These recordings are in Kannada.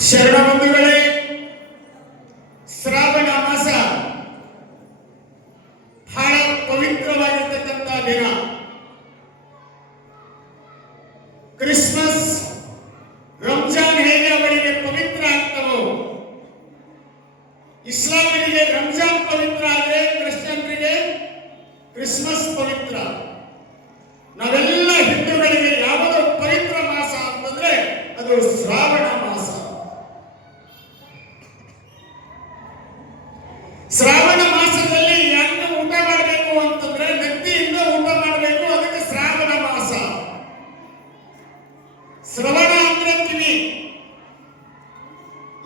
ശരണബന്ധുക്കളെ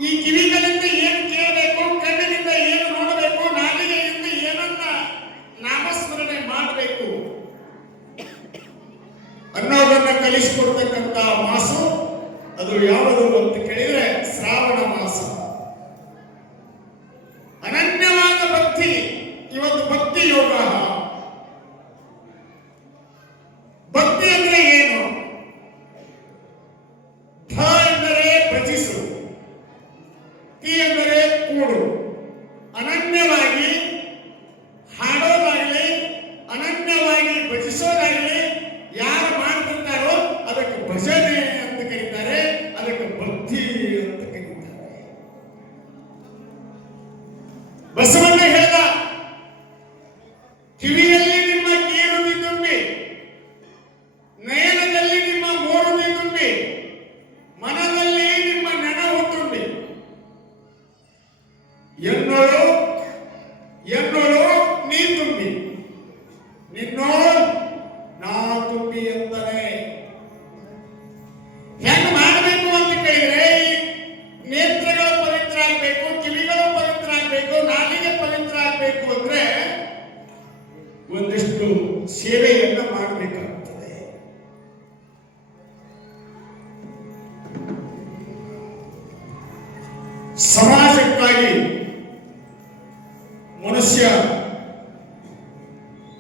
и делить ബസ് ಸಮಾಜಕ್ಕಾಗಿ ಮನುಷ್ಯ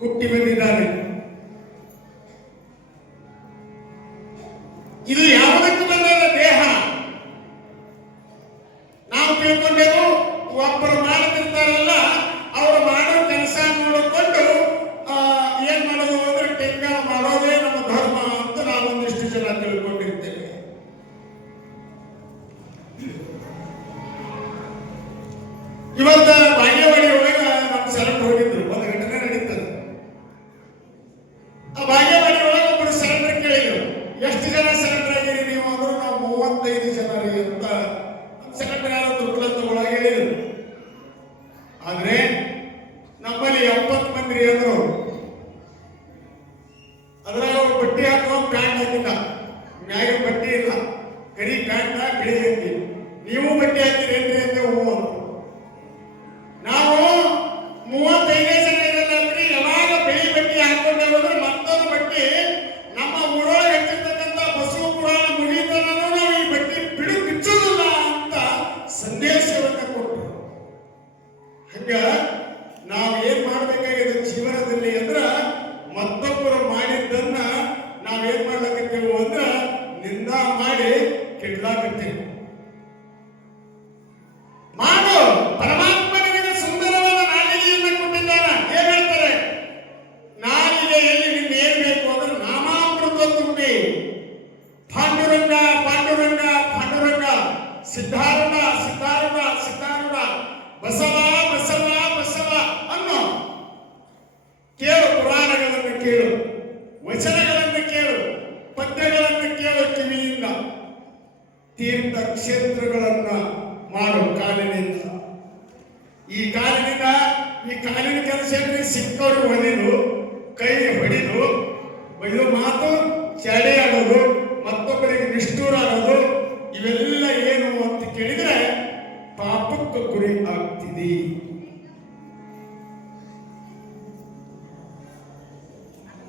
ಹುಟ್ಟಿ ಆದರೆ ನಮ್ಮಲ್ಲಿ ಎಂಬತ್ತು ಮಂದಿ ಹೇಳಿದ್ರು ಅದ್ರಾಗ ಬಟ್ಟೆ ಹಾಕುವ ಪ್ಯಾಂಟ್ ಹಾಕಿಲ್ಲ. ಮ್ಯಾಗ ಬಟ್ಟೆ ಇಲ್ಲ. ಕರಿ ಪ್ಯಾಂಟ್ ಬಿಳಿ ನೀವು ಬಟ್ಟೆ ಹಾಕಿರೇನ್ರಿ ಅಂದ್ರೆ ಹೂವು?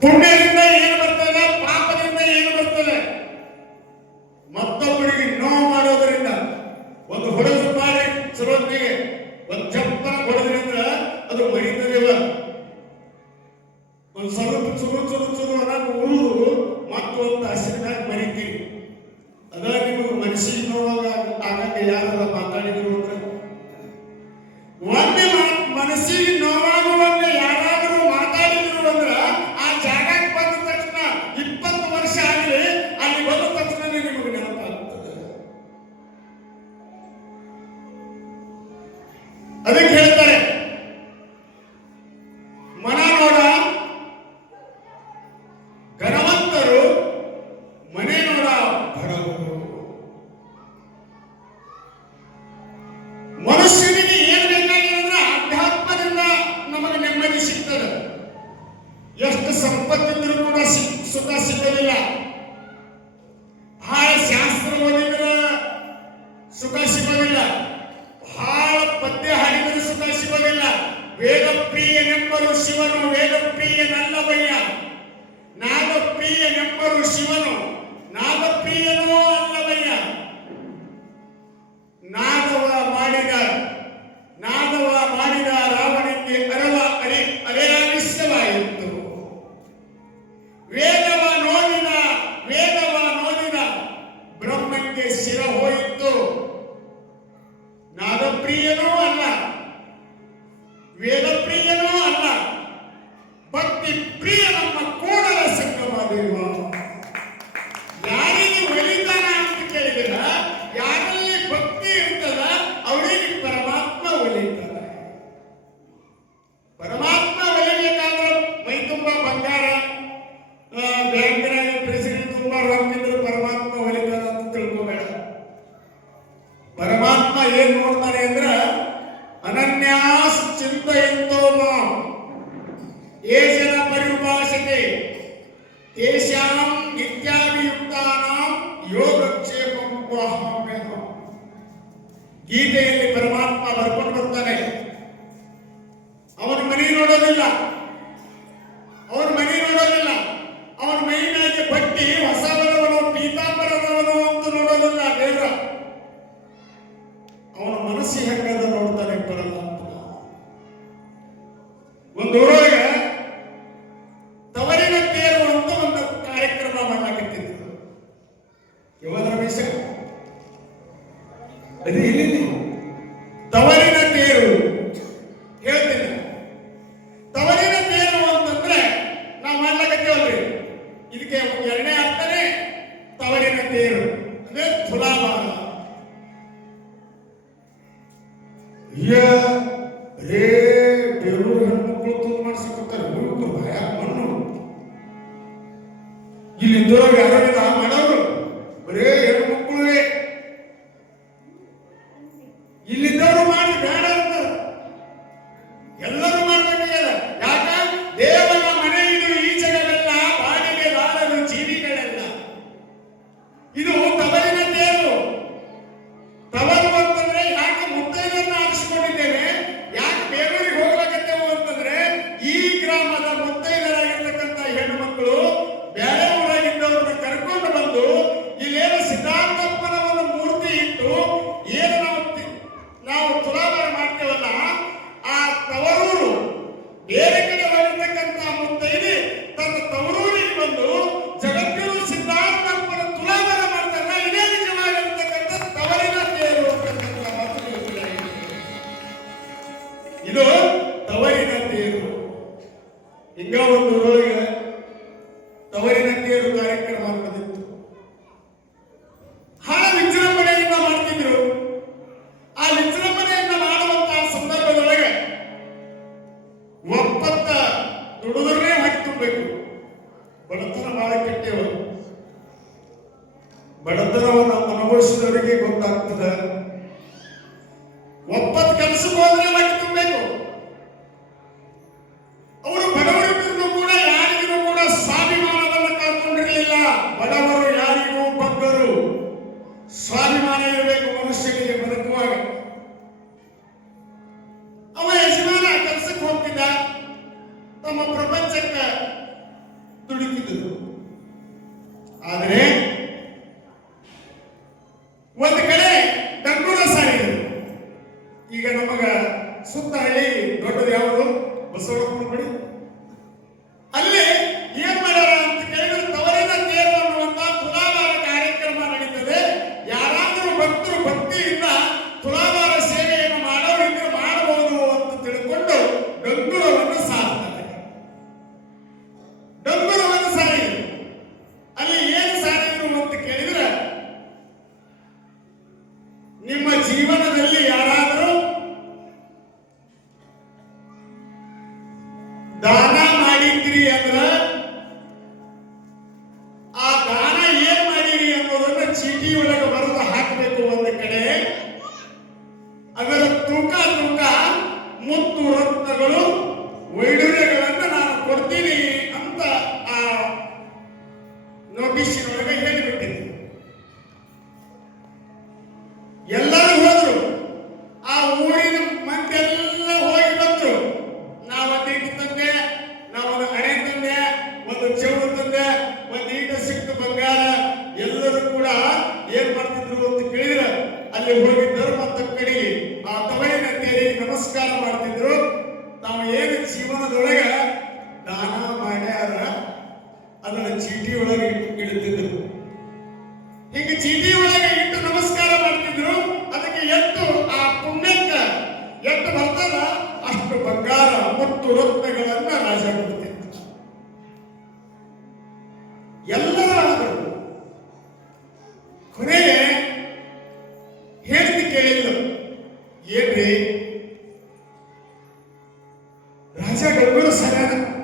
கொண்டிருந்த ஈடுபட்டனர் பார்ப்பது తేషాం నిత్యాభియుక్తానాం ಯೋಗಕ್ಷೇಮವು ಬೇಕು ಗೀತೆಯಲ್ಲಿ ಪರಮಾತ್ಮ ಬರ್ಕೊಂಡು ಬರ್ತಾನೆ. ಅವನು ಮನೆ ನೋಡೋದಿಲ್ಲ. ಅವನ ಮನೆ ನೋಡೋದಿಲ್ಲ. ಅವನ ಮೈನಾಗೆ ಬಟ್ಟಿ ಹೊಸವರವನು ಪೀತಾಂಬರದವನು ಅಂತ ನೋಡೋದಿಲ್ಲ ದೇವ್ರ. ಅವನ ಮನಸ್ಸು ಹೆಂಗದ? primeiro. ಅನುಭವಿಸಿದವರಿಗೆ ಗೊತ್ತಾಗ್ತದೆ. ಒಪ್ಪತ್ತು ಕೆಲಸಕ್ಕೆ ಹೋದ್ರೆ ತುಂಬಬೇಕು. futuro para. மக்கள் सेक्रेटरी राजा गडकरी साहेबांना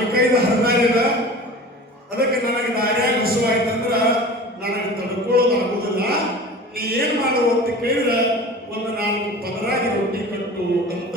ನಾಲ್ಕೈದು ಹರಿದಾರಿಲ್ಲ ಅದಕ್ಕೆ ನನಗೆ ದಾರಿಯಾಗಿ ಹಸುವಾಯ್ತಂದ್ರ ನನಗೆ ತಡ್ಕೊಳ್ಳೋದು ಆಗುದಿಲ್ಲ. ನೀ ಏನ್ ಮಾಡೋ ಅಂತ ಕೇಳಿದ್ರೆ ಒಂದು ನಾಲ್ಕು ಪದರಾಗಿ ರೊಟ್ಟಿ ಕಟ್ಟು ಅಂತ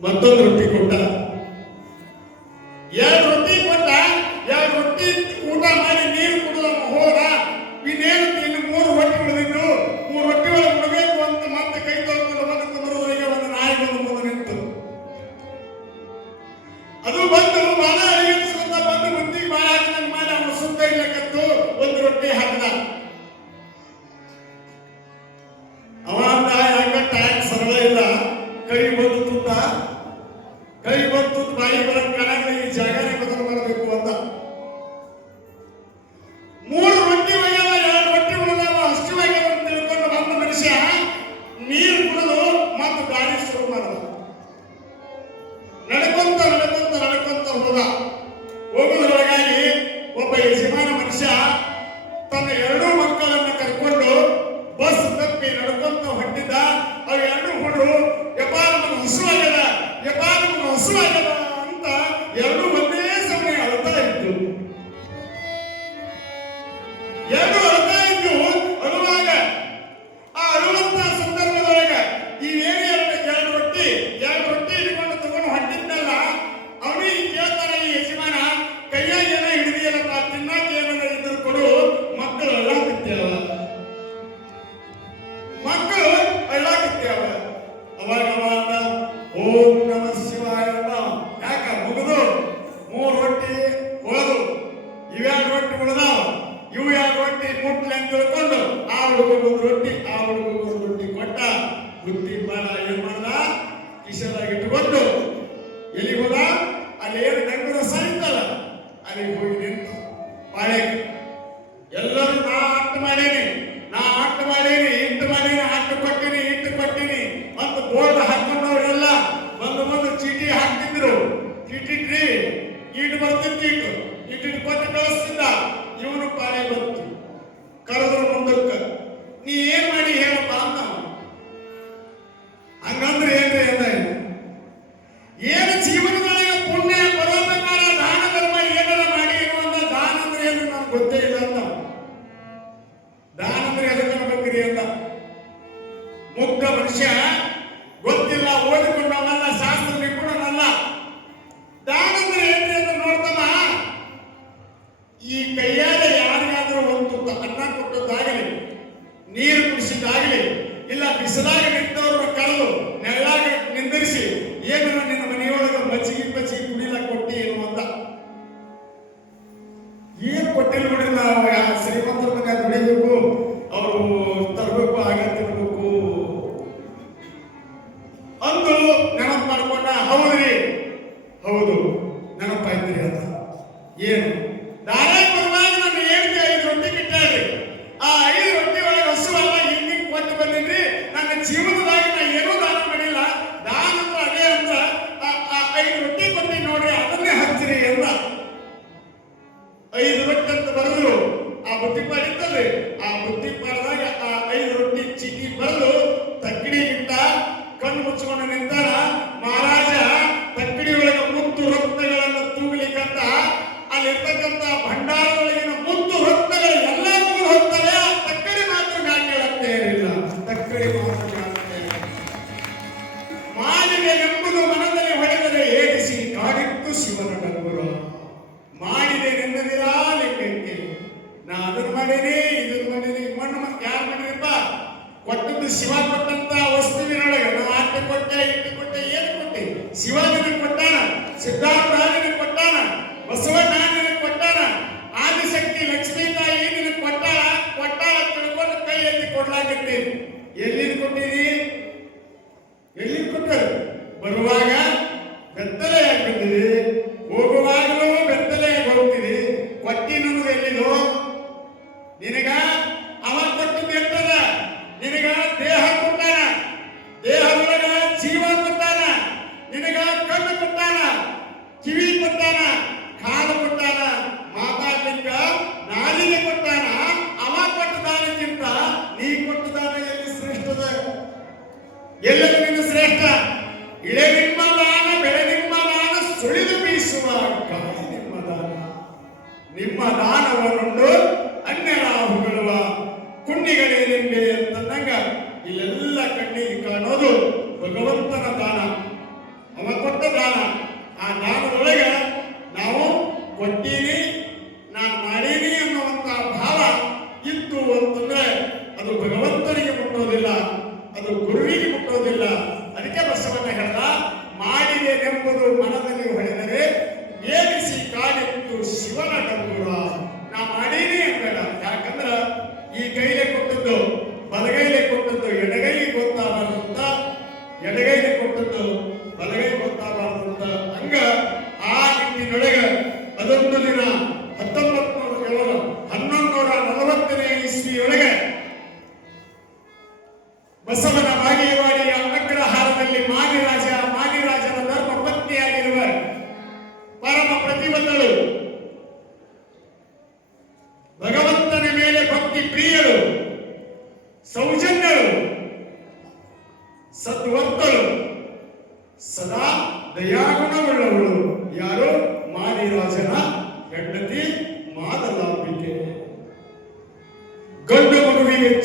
ಮತ್ತೊಂದು ರೊಟ್ಟಿ ಕೊಟ್ಟ ನಡ್ಕೊಂತ ನಡ್ಕೊಂತ ನಡ್ಕೊಂತ ಹೋದ ಹೋಗೋದ್ರೊಳಗಾಗಿ ಒಬ್ಬ 喜欢的吗？ನೆನಪಾಯ್ತೀರಿ ಅಂತ ಏನು? ನಾರಾಯಣ ಮಾಡಿರಿ ಇದನ್ನ ಮಾಡಿರಿ ಮಣ್ಣು ಯಾರು ಮಾಡಿರಿಪ್ಪ ಕೊಟ್ಟದ್ದು ಶಿವ ಕೊಟ್ಟಂತ ವಸ್ತುವಿನೊಳಗೆ ನಾವು ಆಟ ಕೊಟ್ಟೆ ಇಟ್ಟು ಕೊಟ್ಟೆ, ಏನು ಕೊಟ್ಟಿ? ಶಿವನಿಗೆ ಕೊಟ್ಟ ಸಿದ್ಧಾರ್ಥ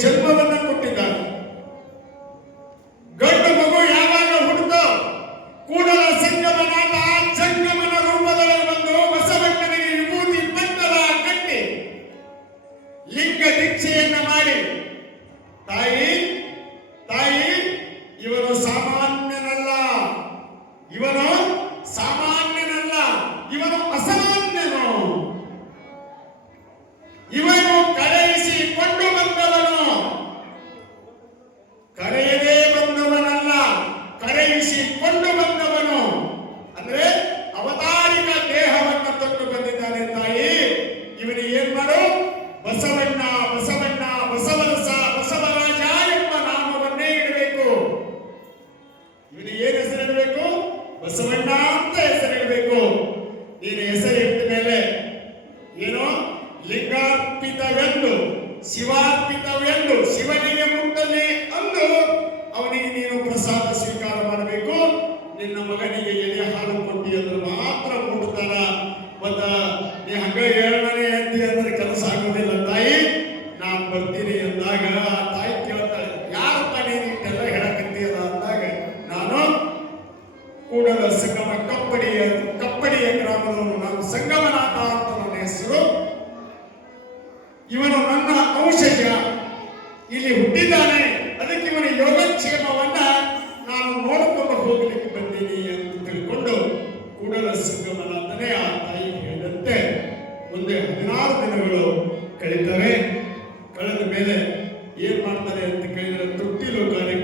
జన్మలను ಇದ್ದಾನೆ. ಅದಕ್ಕೆ ಇವನ ಯೋಗಕ್ಷೇಮವನ್ನ ನಾನು ನೋಡಿಕೊಂಡು ಹೋಗಲಿಕ್ಕೆ ಬಂದೀನಿ ಎಂದು ತಿಳ್ಕೊಂಡು ಕೂಡಲ ಸಂಗಮನಾಥನೇ ಆ ತಾಯಿ ಹೇಳಿದಂತೆ ಮುಂದೆ ಹದಿನಾರು ದಿನಗಳು ಕಳೀತವೆ ಕಳೆದ ಮೇಲೆ ಏನ್ ಮಾಡ್ತಾರೆ ಅಂತ ಕೇಳಿದ್ರೆ ತೃಪ್ತಿ ಕಾರ್ಯಕ್ರಮ